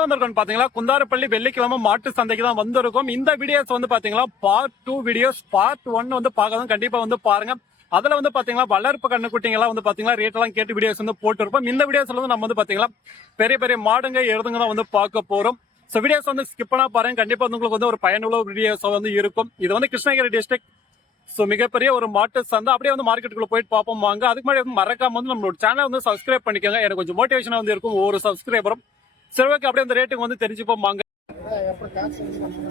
வந்திருக்கோம் பாத்தீங்களா, குந்தாரப்பள்ளி வெள்ளிக்கிழமை மாட்டு சந்தைக்கு தான் வந்திருக்கும். இந்த வீடியோஸ் வந்து பாத்தீங்களா பார்ட் 2 வீடியோஸ். பார்ட் 1 வந்து பார்க்கணும், கண்டிப்பா வந்து பாருங்க. அதுல வந்து பாத்தீங்களா வளர்ப்பு கண்ணுக்குட்டிங்க எல்லாம் வந்து பாத்தீங்களா ரேட் எல்லாம் கேட்டு வீடியோஸ் வந்து போட்டுருப்போம். இந்த வீடியோஸ்ல வந்து நம்ம வந்து பாத்தீங்களா பெரிய பெரிய மாடுங்க எருதுங்க தான் வந்து பார்க்க போறோம். ஸோ வீடியோஸ் வந்து ஸ்கிப் பண்ணா பாருங்க, கண்டிப்பா வந்து உங்களுக்கு வந்து ஒரு பயனுள்ள வீடியோஸ் வந்து இருக்கும். இது வந்து கிருஷ்ணகிரி டிஸ்ட்ரிக்ட். ஸோ மிகப்பெரிய ஒரு மாட்டு சந்தை. அப்படியே வந்து மார்க்கெட்டுக்குள்ள போயிட்டு பார்ப்போம் வாங்க. அதுக்கு முன்னாடி வந்து மறக்காம வந்து நம்மளோட சேனலை வந்து சப்ஸ்கிரைப் பண்ணிக்கோங்க. எனக்கு கொஞ்சம் மோட்டிவேஷனா வந்து இருக்கும் ஒவ்வொரு சப்ஸ்கிரைபரும். சரி, ஓகே, அப்படியே அந்த ரேட்டுக்கு வந்து தெரிஞ்சுப்போம் வாங்க.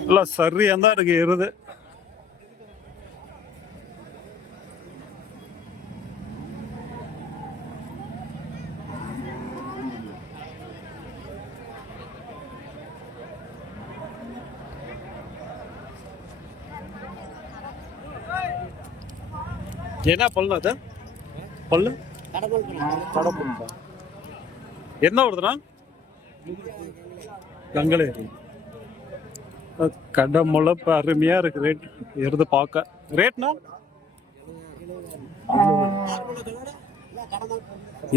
இல்ல சரியா தான் இருக்கு எருது. என்ன பல்லு அது? பல்லு என்ன வருதுண்ணா? கங்களே கடை முளைப்பு அருமையா இருக்கு. ரேட் எருது பார்க்க. ரேட்னா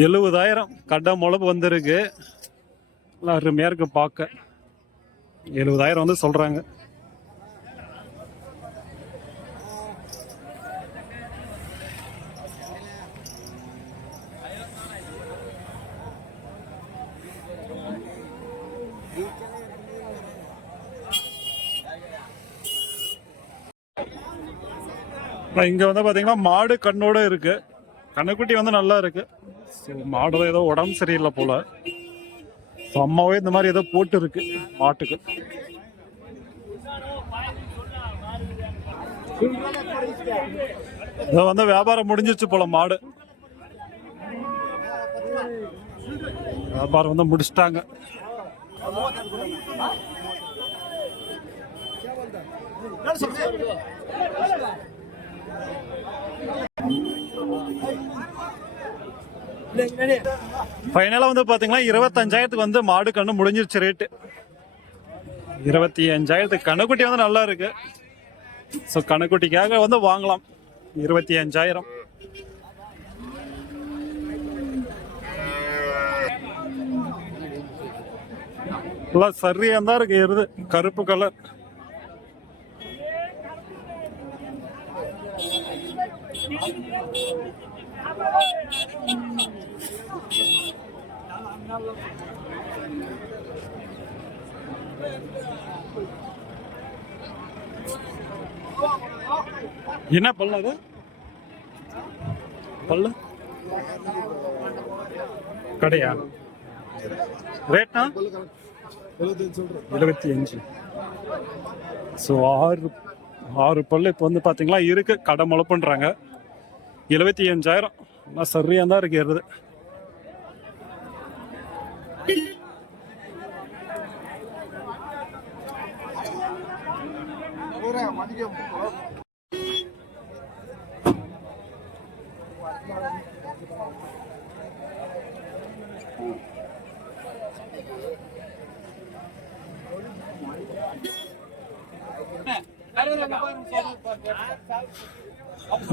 70,000. கடை முளைப்பு வந்திருக்கு. அருமையா இருக்கு பார்க்க. 70,000 வந்து சொல்றாங்க. இங்க வந்து பாத்தீங்கன்னா மாடு கண்ணோட இருக்கு. கண்ணுக்குட்டி வந்து நல்லா இருக்கு. மாடு ஏதோ உடம்பு சரியில்லை போல. அம்மாவே இந்த மாதிரி ஏதோ போட்டு இருக்கு மாட்டுக்கு. இதை வந்து வியாபாரம் முடிஞ்சிச்சு போல. மாடு வியாபாரம் வந்து முடிச்சிட்டாங்க. ஃபைனலா வந்து பாத்தீங்கன்னா 25,000 வந்து மாடு கண்ணு முடிஞ்சிருச்சு. ரேட்டு 25,000. கண்ணுக்குட்டி வந்து நல்லா இருக்கு. ஸோ கண்ணுக்குட்டிக்காக வந்து வாங்கலாம். 25,000. சரியா தான் இருக்கு எருது. கருப்பு கலர். என்ன பல்லு அது? பல்லு கடையா? ரேட்னா 75. ஸோ 6 பல்லு இப்போ வந்து பாத்தீங்களா இருக்கு. கடை முளைப்புன்றாங்க. 75,000. சரியா தான் இருக்கு எருது.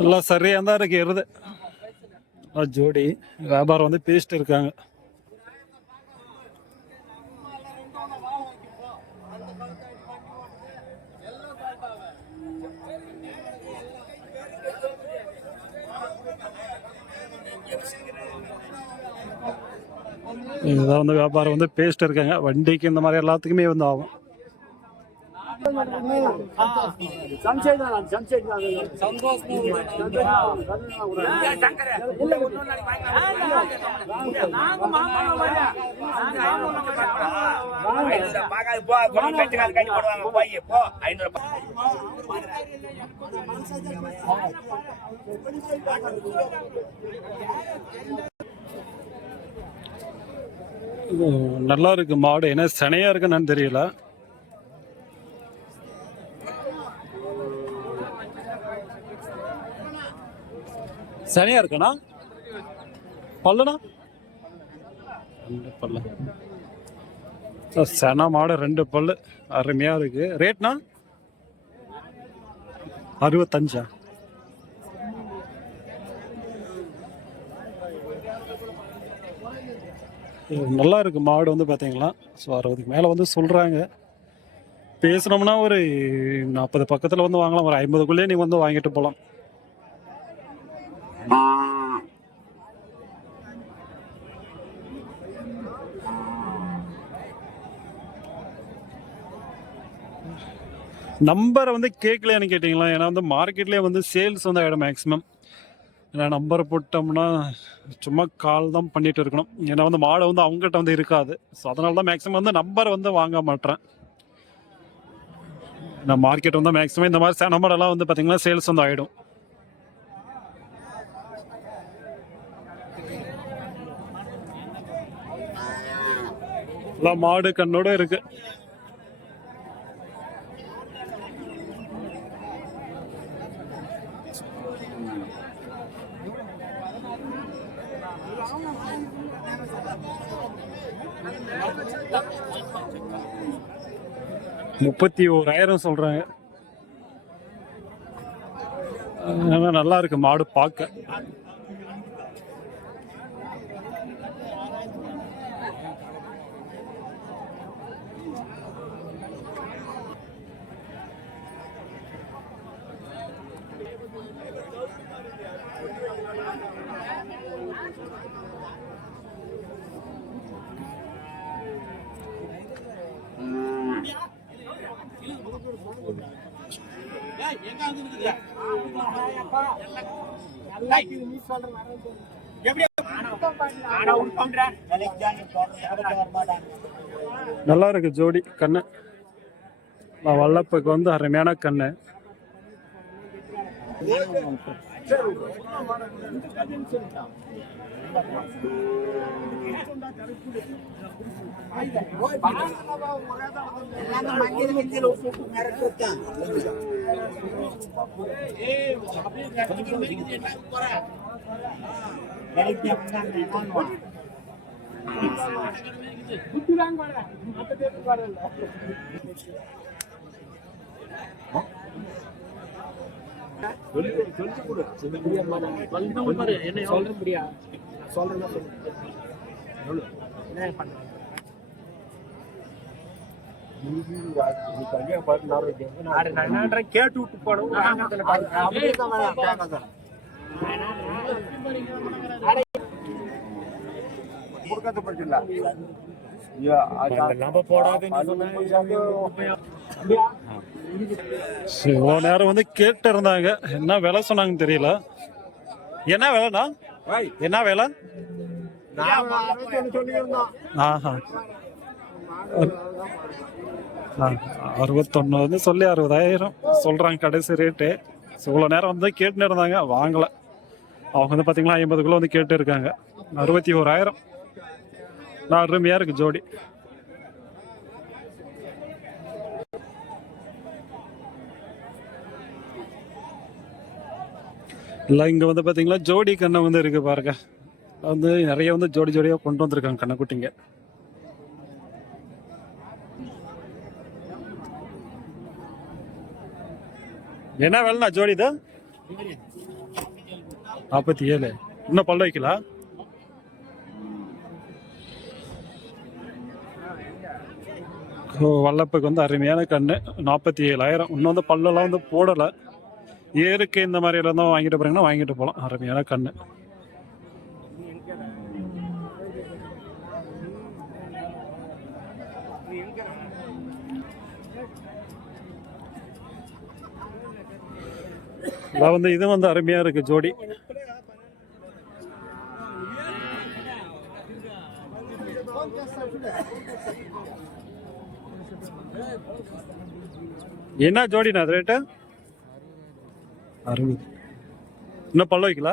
எல்லாம் சரியா தான் இருக்கு எருது. ஜோடி வியாபாரம் வந்து பேசிட்டு இருக்காங்க. இதான் வந்து வியாபாரம் வந்து பேசிட்டு இருக்காங்க. வண்டிக்கு இந்த மாதிரி எல்லாத்துக்குமே வந்து ஆகும். நல்லா இருக்கு மாடு. என்ன சனையா இருக்குன்னு தெரியல. சனியா இருக்கா? பல்லுனா பல்லு. சன மாடு 2 பல்லு அருமையா இருக்கு. ரேட்னா 65. நல்லா இருக்கு மாடு வந்து பார்த்தீங்களா. ஸோ 60க்கு மேலே வந்து சொல்கிறாங்க. பேசுனோம்னா ஒரு 40 பக்கத்தில் வந்து வாங்கலாம். ஒரு 50க்குள்ளேயே நீங்கள் வந்து வாங்கிட்டு போகலாம். நம்பரை வந்து கேட்கலையான்னு கேட்டிங்களா? ஏன்னா வந்து மார்க்கெட்லேயே வந்து சேல்ஸ் வந்து ஆகிடும் மேக்ஸிமம். ஏன்னா நம்பரை போட்டோம்னா சும்மா கால் தான் பண்ணிட்டு இருக்கணும். ஏன்னா வந்து மாடை வந்து அவங்ககிட்ட வந்து இருக்காது. ஸோ அதனால தான் மேக்ஸிமம் வந்து நம்பர் வந்து வாங்க மாட்டேறேன். நான் மார்க்கெட் வந்து மேக்ஸிமம் இந்த மாதிரி நம்பரெல்லாம் வந்து பார்த்தீங்கன்னா சேல்ஸ் வந்து ஆகிடும். எல்லாம் மாடு கண்ணோட இருக்கு. $31,000 சொல்றாங்க. நல்லா இருக்கு மாடு பார்க்க. நல்லா இருக்கு ஜோடி கண்ணு. வல்லப்புக்கு வந்து அருமையான கண்ணு. கேட்டு விட்டு போனோம். நேரம் வந்து கேட்டு இருந்தாங்க. என்ன விலை சொன்னாங்கன்னு தெரியல. என்ன விலைண்ணா? என்ன விலை? 61 வந்து சொல்லி 60,000 சொல்றாங்க கடைசி ரேட்டு. இவ்வளோ நேரம் வந்து கேட்டுன்னு இருந்தாங்க, வாங்கல. அவங்க வந்து பார்த்தீங்களா 50குள்ள வந்து கேட்டு இருக்காங்க. 61,000. அருமையா இருக்கு ஜோடி. இல்லை இங்கே வந்து பார்த்தீங்களா ஜோடி கண்ணை வந்து இருக்கு பாருங்க. வந்து நிறைய வந்து ஜோடி ஜோடியாக கொண்டு வந்திருக்காங்க கண்ணைக்குட்டிங்க. என்ன வேலைண்ணா ஜோடி இது? 47. இன்னும் பல்ல வைக்கல. வல்லப்புக்கு வந்து அருமையான கண்ணு. 47,000. இன்னும் வந்து பல்லெல்லாம் வந்து போடலை. ஏருக்கு இந்த மாதிரி எல்லாம் தான் வாங்கிட்டு போறீங்கன்னா வாங்கிட்டு போகலாம். அருமையான கண்ணு. வந்து இது வந்து அருமையா இருக்கு ஜோடி. என்ன ஜோடினா அது ரேட்டு? 60. இன்னும் பல்ல வைக்கல.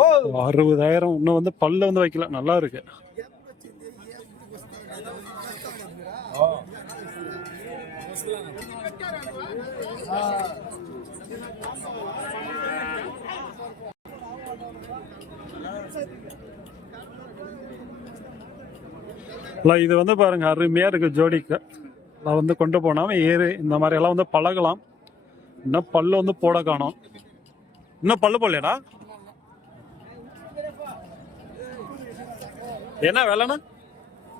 $60,000. இன்னும் வந்து பல்ல வந்து வைக்கல. நல்லா இருக்கு. இது வந்து பாருங்க அருமையா இருக்கு ஜோடிக்கு. வந்து கொண்டு போனாம ஏறு இந்த மாதிரி எல்லாம் வந்து பழகலாம். இன்னும் பல்லு வந்து போட காணும். இன்னும் பல்லு போடலையாடா? என்ன விலைண்ணா?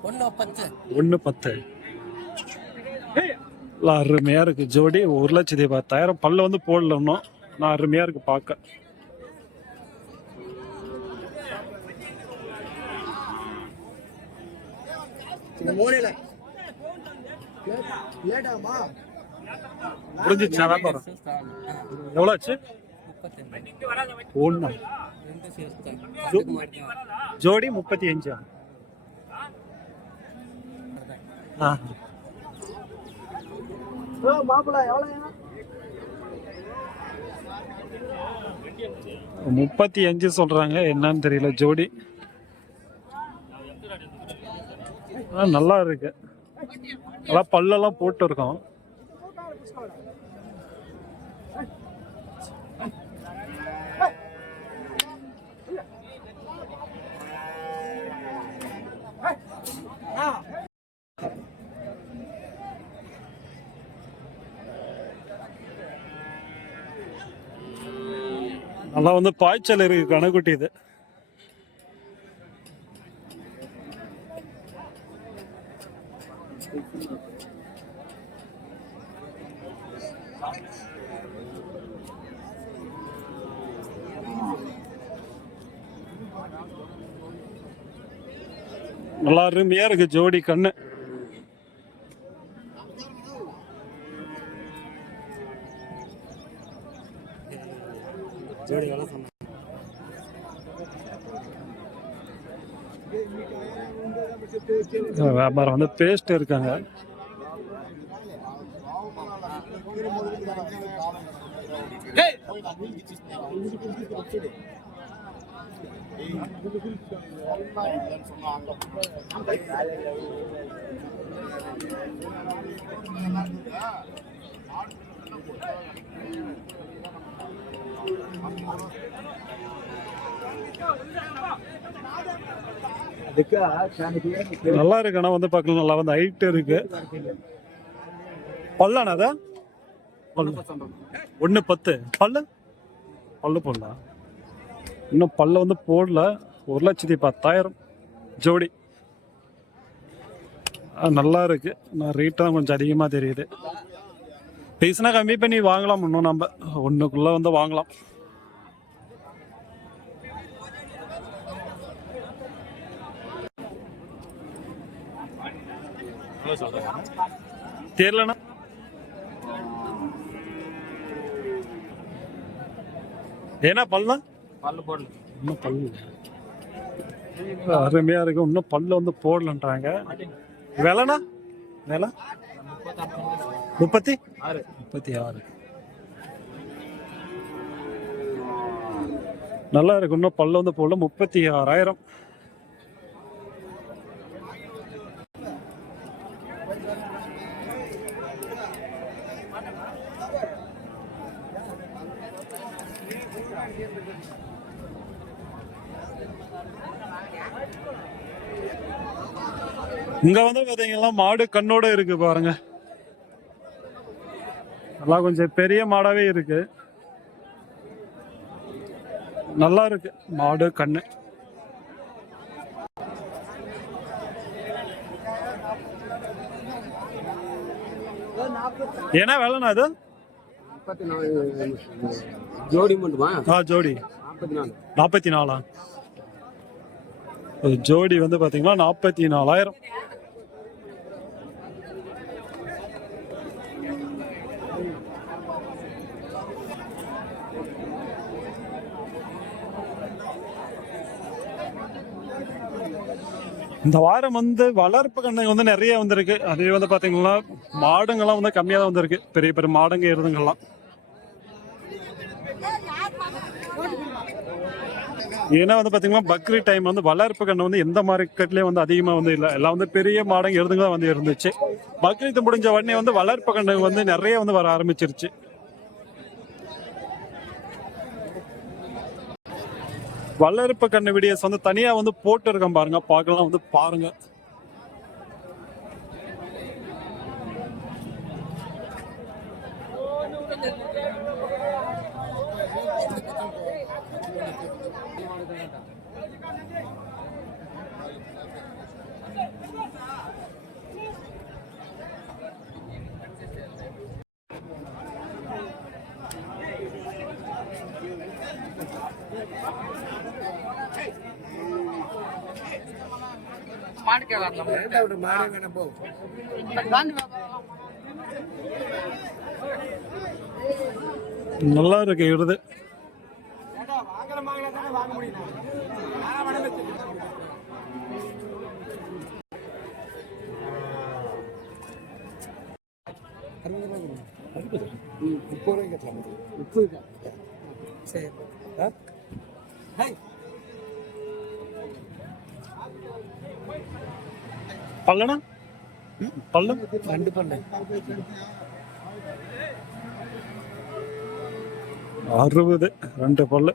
1.10. அருமையா இருக்கு ஜோடி. 1,10,000. பல்ல வந்து போடல இன்னும். நான் அருமையா இருக்கு பார்க்க. புரிஞ்சிச்சா வியாபாரம்? எவ்வளோ ஆச்சு? ஒன்று ஜோடி 35. ஆ 35 சொல்றாங்க. என்னன்னு தெரியல ஜோடி. நல்லா இருக்கு. அதான் பல்லெல்லாம் போட்டு இருக்கோம். நல்லா வந்து பாய்ச்சல் இருக்கு கணக்குட்டி. இது நல்லா அருமையா இருக்கு ஜோடி கண்ணு. வியாபாரம் வந்து பேஸ்ட் இருக்காங்க. நல்லா இருக்கு. ஆனா வந்து பார்க்கலாம் நல்லா வந்து ஹைட் இருக்கு. பல்லானா அதான் 1.10. பல்லு பல்லு போடலாம். இன்னும் பல்ல வந்து போடல. 1,10,000 ஜோடி. நல்லா இருக்கு. நான் ரேட்டு தான் கொஞ்சம் அதிகமா தெரியுது. பேசினா கம்மி பண்ணி வாங்கலாம். இன்னும் நம்ம ஒண்ணுக்குள்ள வந்து வாங்கலாம். தெரியலண்ணா. ஏன்னா பல்லு போடல. இன்னும் பல்லு அருமையா இருக்கு. இன்னும் பல்லு வந்து போடலன்றாங்க. விலைண்ணா? விலை 36. நல்லா இருக்கு. இன்னும் பல்லு வந்து போடல. 36,000. இங்க வந்து பாத்தீங்கன்னா மாடு கண்ணோட இருக்கு பாருங்க. நல்லா கொஞ்சம் பெரிய மாடாவே இருக்கு. நல்லா இருக்கு மாடு கண்ணு. ஏன்னா வேலைண்ணா அது ஜோடி மட்டுமா? ஜோடி 44. ஜோடி வந்து பாத்தீங்கன்னா 44,000. இந்த வாரம் வந்து வளர்ப்பு கண்ணுங்க வந்து நிறைய வந்திருக்கு. அதே வந்து பாத்தீங்கன்னா மாடுங்கள்லாம் வந்து கம்மியா தான் வந்திருக்கு. பெரிய பெரிய மாடுங்க எருதுங்கள்லாம். ஏன்னா வந்து பாத்தீங்கன்னா பக்ரீத் டைம் வந்து வளர்ப்பு கண்ணு வந்து எந்த மார்க்கெட்லயும் வந்து அதிகமா வந்து இல்லை. எல்லாம் வந்து பெரிய மாடுங்க எருதுங்க தான் வந்து இருந்துச்சு. பக்ரீத் முடிஞ்ச உடனே வந்து வளர்ப்பு கண்ணு வந்து நிறைய வந்து வர ஆரம்பிச்சிருச்சு. வளர்ப்பு கண்ணு வீடியோஸ் வந்து தனியா வந்து போட்டு இருக்கேன் பாருங்க. பார்க்கலாம் வந்து பாருங்க. நல்லா இருக்கு விருது. பல்லனா பல்லு 2 பல்லு 60 2 பல்லு.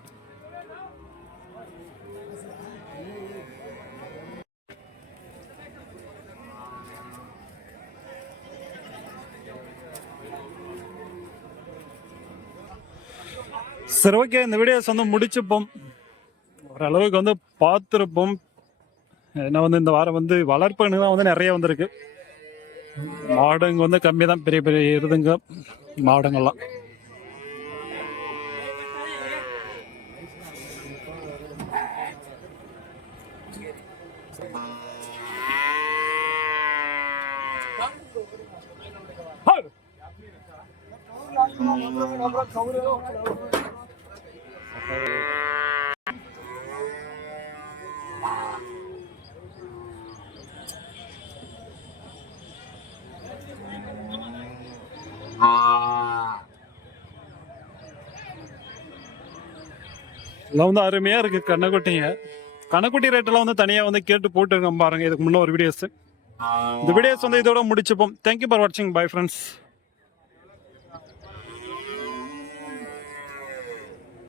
சரி, ஓகே, இந்த வீடியோஸ் வந்து முடிச்சுப்போம். ஓரளவுக்கு வந்து பார்த்துருப்போம். ஏன்னா வந்து இந்த வாரம் வந்து வளர்ப்புன்னு தான் வந்து நிறைய வந்திருக்கு. மாடுங்க வந்து கம்மி தான், பெரிய பெரிய எருதுங்க மாடுங்கள்லாம். இதெல்லாம் வந்து அருமையா இருக்கு கண்ணுக்குட்டிங்க. கண்ணுக்குட்டி ரேட்டெல்லாம் வந்து தனியா வந்து கேட்டு போட்டுருக்கோம் பாருங்க, இதுக்கு முன்ன ஒரு வீடியோஸ். இந்த வீடியோஸ் வந்து இதோட முடிச்சுப்போம். தேங்க்யூ ஃபார் வாட்சிங். Bye friends.